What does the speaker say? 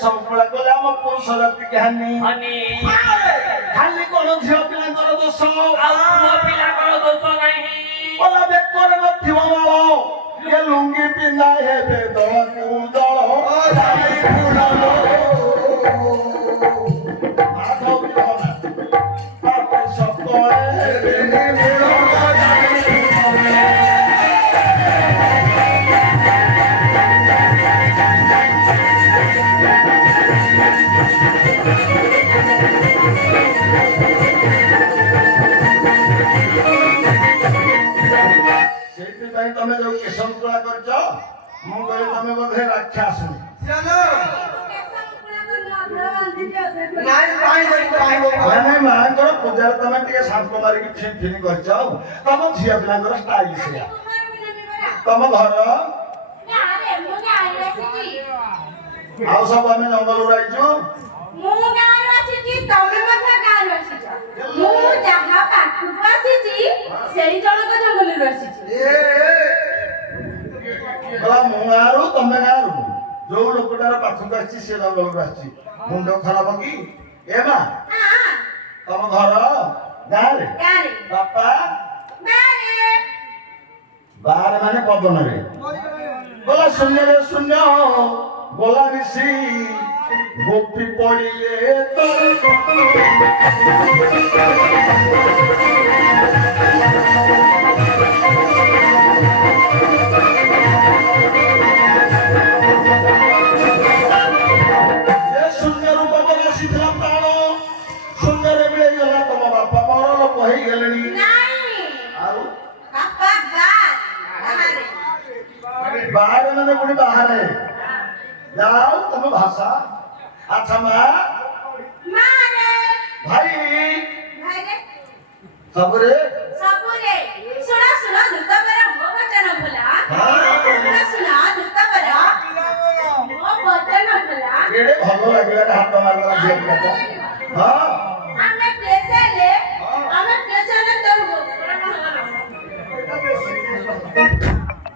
संकुला कले हम पुरुष रक्ति कहानी खाली कोन झियो पिलांकर दोष दोष नहीं बोला बेकर नथिबो मालो ये लुंगी पिंदा हे बेदळ कुदळ जाई फुललो आठो बिहना पापे सकळे बेनी मुळो जाई तमे जो केशवकुला करछ मु कहले तमे बोधे राक्षस चलो नहीं मांकर पूजा तमे टिके शांत मारी की फिन फिन करछ तम झिया पिलांकर स्टाइल से तम घर आउ सब हमें जंगल उड़ाइछो मु गाँव आसीची तमे मथा गाँव आसीछ मु जहा पाखु आसीची सेही जणक जंगल आसीची बला मुआरो तमे गारू जो लोकटार पाखु आसी से जंगल आसी मुंड खराब की ए मा हां तम घर गारे बापा बारे माने पवन रे बोला शून्य रे शून्य बोला ऋषि गोपी पड़िले तो ये शून्य रूप बसी था प्राण शून्य रे मिले गला तम बापा मोर लोक होई गेलनी नहीं आउ पापा बाहर माने कोनी बाहर जाओ तुम भाषा अच्छा मां मारे भाई भाई सबरे सुना सुना दुत्ता बरा मो वचन बोला सुना सुना दुत्ता बरा मो वचन बोला केड़े भलो लागला हाथ मारला जेब का हां